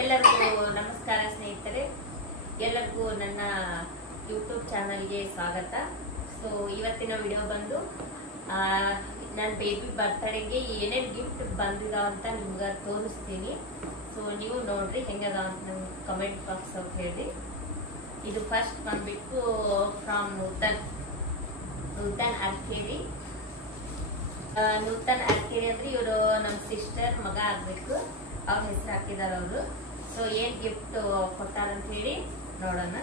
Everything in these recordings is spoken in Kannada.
ಎಲ್ಲರಿಗೂ ನಮಸ್ಕಾರ ಸ್ನೇಹಿತರೆ, ಎಲ್ಲರಿಗೂ ನನ್ನ ಯೂಟ್ಯೂಬ್ ಚಾನಲ್ಗೆ ಸ್ವಾಗತ. ಸೊ ಇವತ್ತಿನ ವಿಡಿಯೋ ಬಂದು ನನ್ನ ಬೇಬಿ ಬರ್ತ್ಡೇಗೆ ಏನೇನು ಗಿಫ್ಟ್ ಬಂದಿದಾವ ಅಂತ ನಿಮ್ಗೆ ತೋರಿಸ್ತೀನಿ. ಸೊ ನೀವು ನೋಡ್ರಿ ಹೆಂಗದ ಅಂತ ನಂಗೆ ಕಮೆಂಟ್ ಬಾಕ್ಸ್ ಹೇಳಿ. ಇದು ಫಸ್ಟ್ ಬಂದ್ಬಿಟ್ಟು ಫ್ರಮ್ ನೂತನ್ ಅರ್ಕೇರಿ. ನೂತನ್ ಅರ್ಕೇರಿ ಅಂದ್ರೆ ಇವರು ನಮ್ಮ ಸಿಸ್ಟರ್ ಮಗ ಆಗ್ಬೇಕು, ಅವ್ರ ಹೆಸರು ಹಾಕಿದಾರ ಅವರು. ಸೊ ಏನ್ ಗಿಫ್ಟ್ ಕೊಟ್ಟಾರಂತ ಹೇಳಿ ನೋಡೋಣ.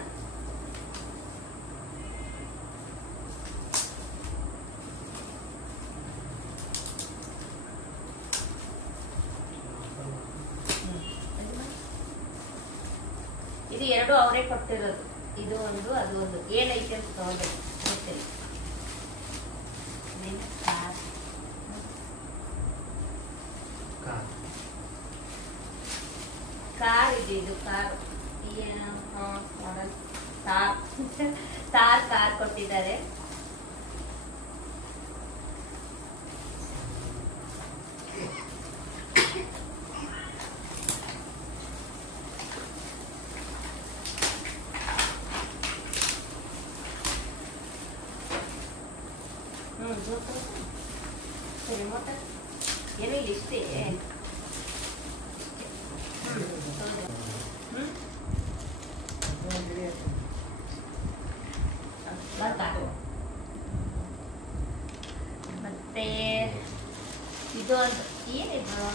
ಇದು ಎರಡು ಅವರೇ ಕೊಟ್ಟಿರೋದು, ಇದು ಒಂದು ಅದು ಒಂದು. ಏನೈತೆ ಅಂತ ತಗೊಂಡ್ರೆ ಗೊತ್ತಿಲ್ಲ. ಕಾರ್ ಇದೆ, ಇದು ಕಾರ್ ಮಾಡಲ್ ಕಾರ್ ಕೊಟ್ಟಿದ್ದಾರೆ. ರಿಮೋಟ್ ಏನೋ ಇಷ್ಟೇ. ಮತ್ತೆ ಇದು ಒಂದು ಏನಿದು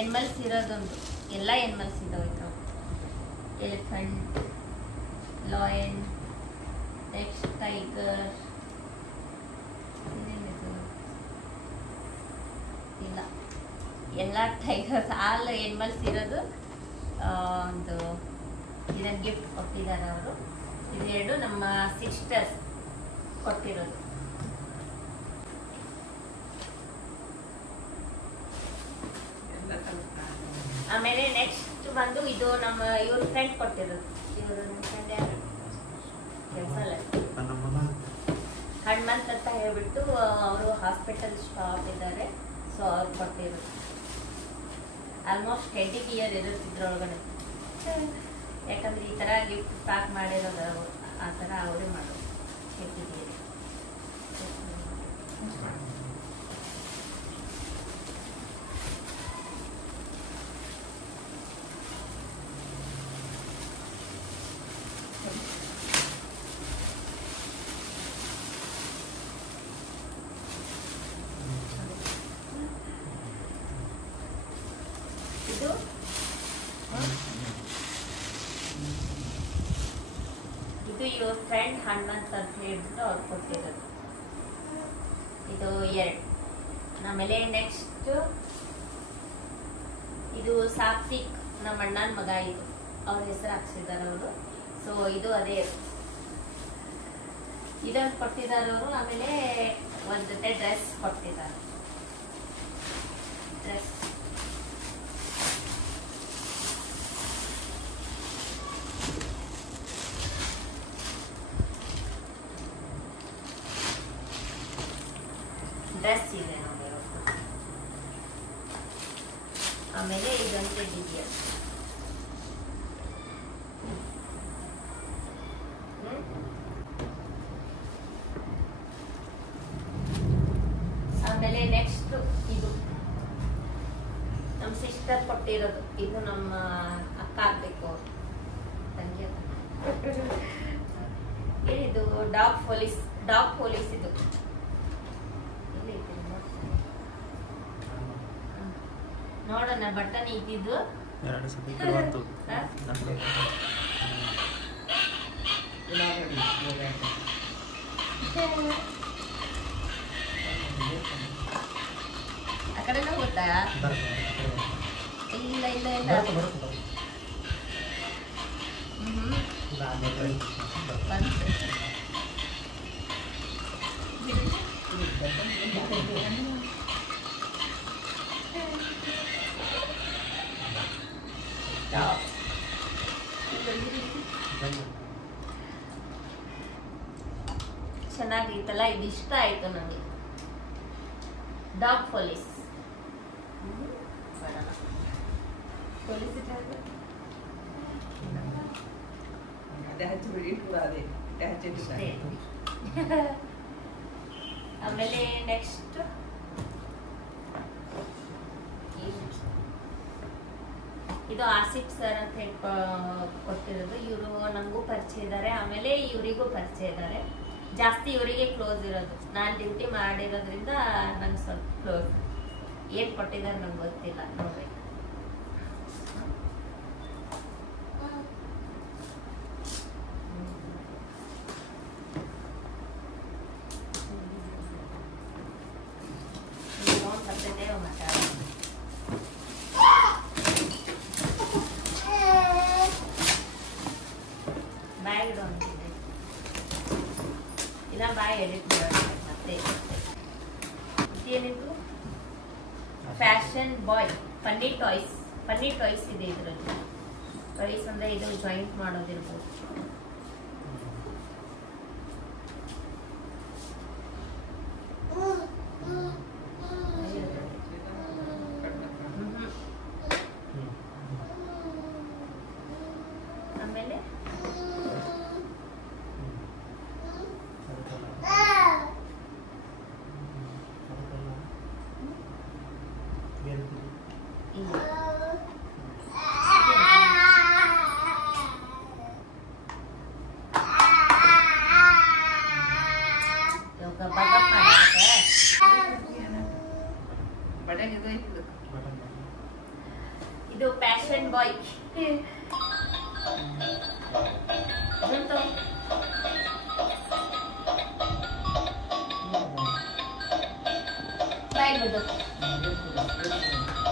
ಎನಿಮಲ್ಸ್ ಇರೋದೊಂದು. ಎಲ್ಲ ಎನಿಮಲ್ಸ್ ಇದಾವೆ. ಎಲಿಫೆಂಟ್, ಲಾಯನ್, ನೆಕ್ಸ್ಟ್ ಟೈಗರ್, ಇಲ್ಲ ಎಲ್ಲ ಟೈಗರ್ಸ್ ಆಲ್ ಎನಿಮಲ್ಸ್ ಇರೋದು. ಒಂದು ಇದನ್ನು ಗಿಫ್ಟ್ ಕೊಟ್ಟಿದ್ದಾರೆ ಅವರು. ಇದೆರಡು ನಮ್ಮ ಸಿಸ್ಟರ್ಸ್ ಕೊಟ್ಟಿರೋದು. ಆಮೇಲೆ ನೆಕ್ಸ್ಟ್ ಬಂದು ಇದು ನಮ್ಮ ಇವ್ರ ಫ್ರೆಂಡ್ ಕೊಟ್ಟಿರೋದು. ಇವರು ನಮ್ಮ ಫ್ರೆಂಡ್ ಯಾರು ಕೆಲಸ ಹನುಮಂತ್ ಅಂತ ಹೇಳ್ಬಿಟ್ಟು ಅವರು ಹಾಸ್ಪಿಟಲ್ ಸ್ಟಾಫ್ ಇದ್ದಾರೆ. ಸೊ ಅವ್ರು ಕೊಟ್ಟಿರೋದು. ಆಲ್ಮೋಸ್ಟ್ 20 ಇಯರ್ ಇರುತ್ತಿದ್ರೊಳಗಡೆ, ಯಾಕಂದ್ರೆ ಈ ತರ ಗಿಫ್ಟ್ ಪ್ಯಾಕ್ ಮಾಡಿರೋದು ಆ ತರ ಅವರೇ ಮಾಡೋದು. 20 ಇಯರ್. ಇದು ಇವ್ರ ಫ್ರೆಂಡ್ ಹನುಮಂತ್ ಅಂತ ಹೇಳ್ಬಿಟ್ಟು ಅವ್ರು ಕೊಟ್ಟಿರೋದು. ಇದು 2. ಆಮೇಲೆ ನೆಕ್ಸ್ಟ್ ಇದು ಸಾತ್ವಿಕ್, ನಮ್ಮ ಅಣ್ಣನ ಮಗ. ಇದು ಅವ್ರ ಹೆಸರು ಹಾಕ್ಸಿದ್ದಾರೆ ಅವರು. ಸೊ ಇದು ಅದೇ ಇದನ್ನು ಕೊಟ್ಟಿದ್ದಾರೆ ಅವರು. ಆಮೇಲೆ ಒಂದು ಜೊತೆ ಡ್ರೆಸ್ ಕೊಟ್ಟಿದ್ದಾರೆ. ಡ್ರೆಸ್ ಇದೆ ನೋಡಿ. ಆಮೇಲೆ ಇದೊಂದು ಡಿಜಿಯರ್. ಆಮೇಲೆ ನೆಕ್ಸ್ಟ್ ಇದು ನಮ್ಮ ಸಿಸ್ಟರ್ ಕೊಟ್ಟಿರೋದು. ಇದು ನಮ್ಮ ಅಕ್ಕ ಆಗ್ಬೇಕು, ತಂಗಿ. ಏನಿದು ಡಾಗ್ ಪೊಲೀಸ್ ಇದು. ನೋಡೋಣ ಬಟನ್ ಇದ್ದಿದ್ದು. ಆ ಕಡೆನೂ ಗೊತ್ತಾ? ಇಲ್ಲ ಇಲ್ಲ ಇಲ್ಲ. ಚೆನ್ನಾಗಿತ್ತಲ್ಲ, ಇದು ಇಷ್ಟ ಆಯ್ತು ನನಗೆ. ಡಾಗ್ ಪೊಲೀಸ್ ಅದೇ ಹಚ್ಚಿ ಬಿಡಿ ಅದೇ ಹಚ್ಚಿ ಆಮೇಲೆ ನೆಕ್ಸ್ಟ್ ಇದು ಆಸಿಫ್ ಸರ್ ಅಂತ ಹೇಳಿ ಕೊಟ್ಟಿರೋದು. ಇವರು ನಮಗೂ ಪರಿಚಯ ಇದ್ದಾರೆ, ಆಮೇಲೆ ಇವರಿಗೂ ಪರಿಚಯ ಇದ್ದಾರೆ. ಜಾಸ್ತಿ ಇವರಿಗೆ ಕ್ಲೋಸ್ ಇರೋದು. ನಾನು ಡ್ಯೂಟಿ ಮಾಡಿರೋದ್ರಿಂದ ನಂಗೆ ಸ್ವಲ್ಪ ಕ್ಲೋಸ್. ಏನು ಕೊಟ್ಟಿದ್ದಾರೆ ನಂಗೆ ಗೊತ್ತಿಲ್ಲ, ನೋಡ್ರಿ. ಏನಿದು ಫ್ಯಾಷನ್ ಬಾಯ್ ಪನ್ನೀರ್ ಟಾಯ್ಸ್ ಇದೆ ಇದರಲ್ಲಿ. ಟಾಯ್ಸ್ ಅಂದ್ರೆ ಇದು ಜಾಯಿಂಟ್ ಮಾಡೋದಿರ್ಬೋದು. ಆಮೇಲೆ ಇದು ಫ್ಯಾಷನ್ ಬಾಯ್.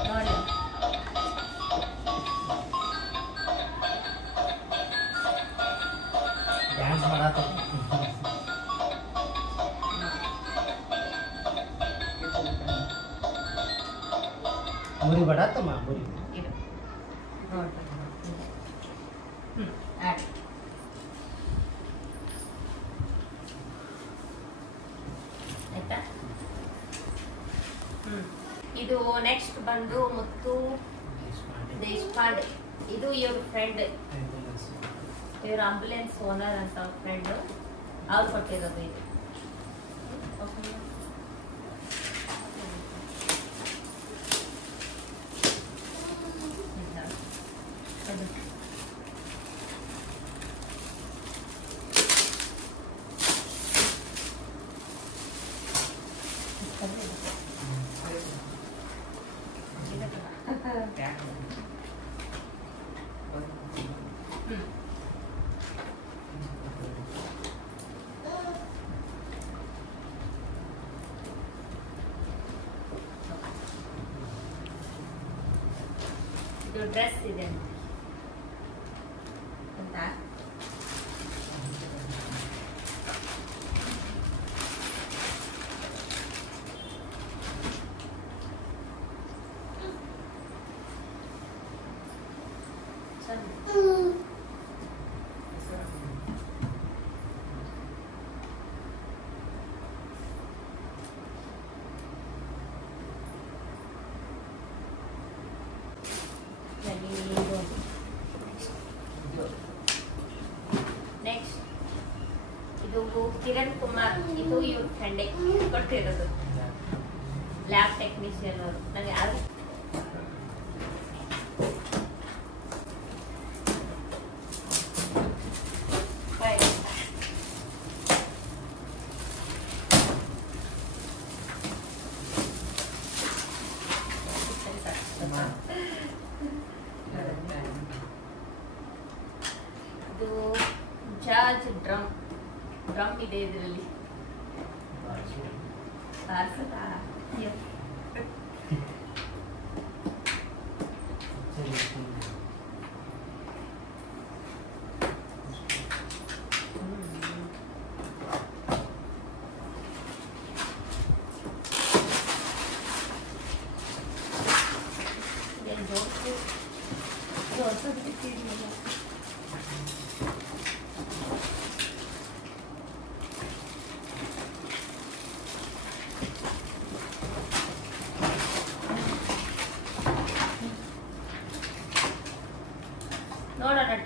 ನೋಡಿ ಡ್ಯಾನ್ಸ್ ಮಾಡಾತ ಮುರಿ ಬಡಾತಮ್ಮ ಮುರಿ ಇದು ನೋಡಿ. ಆಡಿ ಆಯ್ತಾ. ಇದು ನೆಕ್ಸ್ಟ್ ಬಂದು ಮುತ್ತು ದೇಶಪಾಂಡೆ. ಇದು ಇವ್ರ ಫ್ರೆಂಡ್, ಇವ್ರ ಆಂಬುಲೆನ್ಸ್ ಓನರ್ ಅಂತ ಫ್ರೆಂಡ್. ಅವ್ರು ಕೊಟ್ಟಿರೋದು ಇದು. ಇದು ಡ್ರೆಸ್ ಇದೆ ಅಂತ. ನೆಕ್ಸ್ಟ್ ಇದು ಕಿರಣ್ ಕುಮಾರ್. ಇದು ಇವ್ರ ಫ್ರೆಂಡೆ ಕೊಟ್ಟಿರೋದು. ಲ್ಯಾಬ್ ಟೆಕ್ನಿಷಿಯನ್ ಅವರು. ನನಗೆ ಯಾರು ಇದು ಜಾರ್ಜ್ ಡ್ರಮ್ ಇದೆ ಇದರಲ್ಲಿ.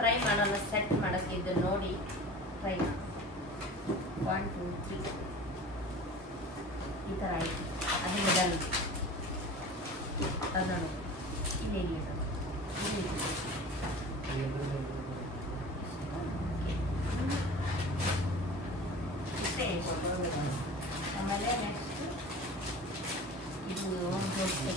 ಟ್ರೈ ಮಾಡೋಣ ಸೆಟ್ ಮಾಡೋಕ್ಕೆ. ಇದು ನೋಡಿ ಟ್ರೈ 1 2 3 ಈ ಥರ ಆಯಿತು. ಅದು ಮಿಡಲ್ ಅದು ನೋಡಿ ಇಲ್ಲಿ ಇಷ್ಟೇ. ಆಮೇಲೆ ನೆಕ್ಸ್ಟ್ ಇದು ದೋಸೆ.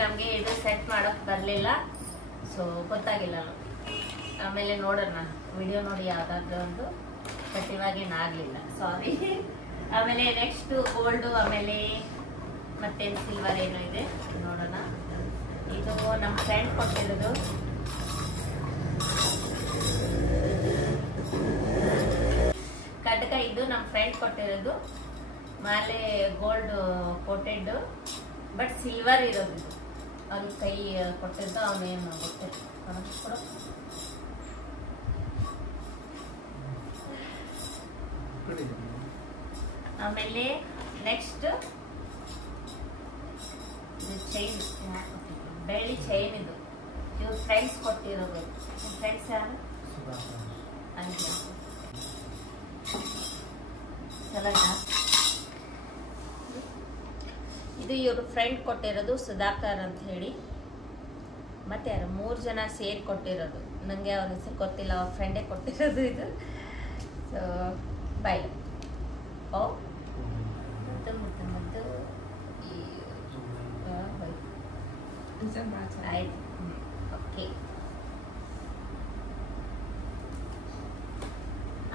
ನಮಗೆ ಇದು ಸೆಟ್ ಮಾಡೋಕೆ ಬರಲಿಲ್ಲ, ಸೊ ಗೊತ್ತಾಗಿಲ್ಲ. ಆಮೇಲೆ ನೋಡೋಣ ವಿಡಿಯೋ ನೋಡಿ ಯಾವುದಾದ್ರೂ ಒಂದು, ಬಟ್ ಇವಾಗೇನಾಗಲಿಲ್ಲ, ಸಾರಿ. ಆಮೇಲೆ ನೆಕ್ಸ್ಟ್ ಗೋಲ್ಡು, ಆಮೇಲೆ ಮತ್ತೇನು ಸಿಲ್ವರ್ ಏನೋ ಇದೆ ನೋಡೋಣ. ಇದು ನಮ್ಮ ಫ್ರೆಂಡ್ ಕೊಟ್ಟಿರೋದು. ಕಟಕ ಇದು ನಮ್ಮ ಫ್ರೆಂಡ್ ಕೊಟ್ಟಿರೋದು. ಮೇಲೆ ಗೋಲ್ಡ್ ಕೋಟೆಡ್ ಬಟ್ ಸಿಲ್ವರ್ ಇರೋದು. ಇದು ಅವ್ನ ಕೈ ಕೊಟ್ಟಿದ್ದು, ಅವನೇನು ಗೊತ್ತಿಲ್ಲ. ಆಮೇಲೆ ನೆಕ್ಸ್ಟ್ ಇದು ಚೈನ್, ಬೆಳ್ಳಿ ಚೈನ್. ಇದು ಇವ್ರ ಫ್ರೆಂಡ್ಸ್ ಕೊಟ್ಟಿರೋದು. ಫ್ರೆಂಡ್ಸ್ ಯಾರು? ಇದು ಇವ್ರ ಫ್ರೆಂಡ್ ಕೊಟ್ಟಿರೋದು, ಸುಧಾಕರ್ ಅಂತ ಹೇಳಿ. ಮತ್ತೆ ಯಾರು 3 ಜನ ಸೇರಿ ಕೊಟ್ಟಿರೋದು. ನನಗೆ ಅವ್ರ ಹೆಸರು ಗೊತ್ತಿಲ್ಲ, ಅವ್ರ ಫ್ರೆಂಡೇ ಕೊಟ್ಟಿರೋದು ಇದು. So bye. ಓ ಮುದ್ದು ಆಯ್ತು. ಓಕೆ.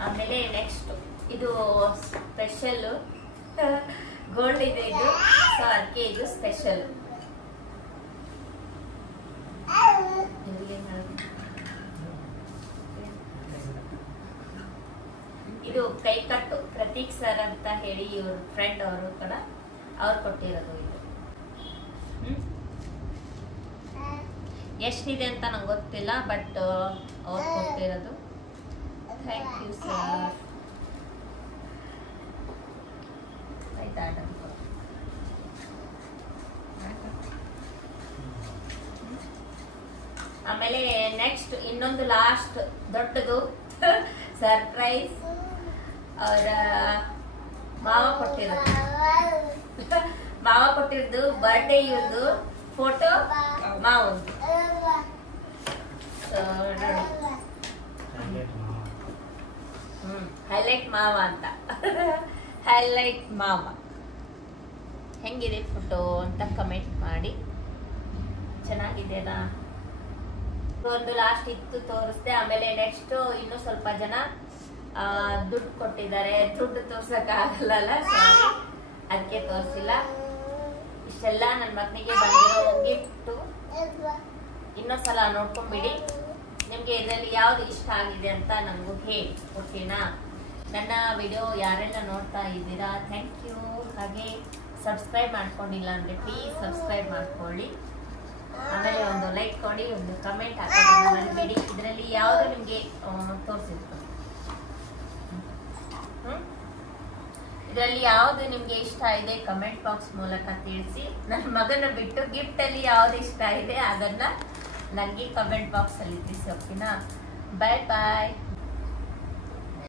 ಆಮೇಲೆ ನೆಕ್ಸ್ಟ್ ಇದು ಸ್ಪೆಷಲ್ ಗೋಲ್ಡ್ ಇದೆ ಇದು, ಸೊ ಅದಕ್ಕೆ ಇದು ಸ್ಪೆಷಲ್. ಇದು ಕೈ ಕಟ್ಟು ಪ್ರತೀಕ್ ಸರ್ ಅಂತ ಹೇಳಿ ಇವ್ರ ಫ್ರೆಂಡ್ ಅವರು ಕೂಡ ಅವ್ರು ಕೊಟ್ಟಿರೋದು ಇದು. ಎಷ್ಟಿದೆ ಅಂತ ನಂಗೆ ಗೊತ್ತಿಲ್ಲ, ಬಟ್ ಅವ್ರು ಕೊಟ್ಟಿರೋದು. Thank you sir. ಆಮೇಲೆ ನೆಕ್ಸ್ಟ್ ಇನ್ನೊಂದು ಲಾಸ್ಟ್ ದೊಡ್ಡದು ಸರ್ಪ್ರೈಸ್. ಅವರ ಮಾವ ಕೊಟ್ಟಿರೋದು ಬರ್ಡೇ ಇವ್ರದ್ದು ಫೋಟೋ ಮಾವಂದು. ಹೈಲೈಟ್ ಮಾವ ಅಂತ. ಹೈಲೈಟ್ ಮಾವ ಹೆಂಗಿದೆ ಫೋಟೋ ಅಂತ ಕಮೆಂಟ್ ಮಾಡಿ. ಚೆನ್ನಾಗಿದೆನಾ? ಒಂದು ಲಾಸ್ಟ್ ಇತ್ತು ತೋರಿಸ್ದೆ. ಆಮೇಲೆ ನೆಕ್ಸ್ಟ್ ಇನ್ನು ಸ್ವಲ್ಪ ಜನ ದುಡ್ಡು ಕೊಟ್ಟಿದ್ದಾರೆ. ದುಡ್ಡು ತೋರ್ಸಕ್ ಆಗಲ್ಲ, ಸಾರಿ, ಅದಕ್ಕೆ ತೋರಿಸಿಲ್ಲ. ಇಷ್ಟೆಲ್ಲ ನನ್ನ ಮಗನಿಗೆ ಬಂದಿರೋ ಗಿಫ್ಟು. ಇನ್ನೊಂದ್ಸಲ ನೋಡ್ಕೊಂಡ್ಬಿಡಿ. ನಿಮ್ಗೆ ಇದರಲ್ಲಿ ಯಾವ್ದು ಇಷ್ಟ ಆಗಿದೆ ಅಂತ ನನಗೂ ಹೇಳಿ, ಓಕೆನಾ? ನನ್ನ ವಿಡಿಯೋ ಯಾರೆಲ್ಲ ನೋಡ್ತಾ ಇದ್ದೀರಾ ಥ್ಯಾಂಕ್ ಯು. ಹಾಗೆ ಸಬ್ಸ್ಕ್ರೈಬ್ ಮಾಡ್ಕೊಂಡಿಲ್ಲ ಅಂದ್ರೆ ಪ್ಲೀಸ್ ಸಬ್ಸ್ಕ್ರೈಬ್ ಮಾಡ್ಕೊಳ್ಳಿ. ಆಮೇಲೆ ಒಂದು ಲೈಕ್ ಕೊಡಿ, ಒಂದು ಕಮೆಂಟ್ ಹಾಕೋದನ್ನ ಮರಿಬೇಡಿ. ಇದರಲ್ಲಿ ಯಾವುದು ನಿಮಗೆ ತೋರಿಸಿದ್ರು, ಇದರಲ್ಲಿ ಯಾವುದು ನಿಮ್ಗೆ ಇಷ್ಟ ಇದೆ ಕಮೆಂಟ್ ಬಾಕ್ಸ್ ಮೂಲಕ ತಿಳಿಸಿ. ನನ್ನ ಮಗನ ಬಿಟ್ಟು ಗಿಫ್ಟ್ ಅಲ್ಲಿ ಯಾವ್ದು ಇಷ್ಟ ಇದೆ ಅದನ್ನ ನನಗೆ ಕಮೆಂಟ್ ಬಾಕ್ಸ್ ಅಲ್ಲಿ ತಿಳಿಸಿ, ಓಕೆನಾ? ಬಾಯ್ ಬಾಯ್.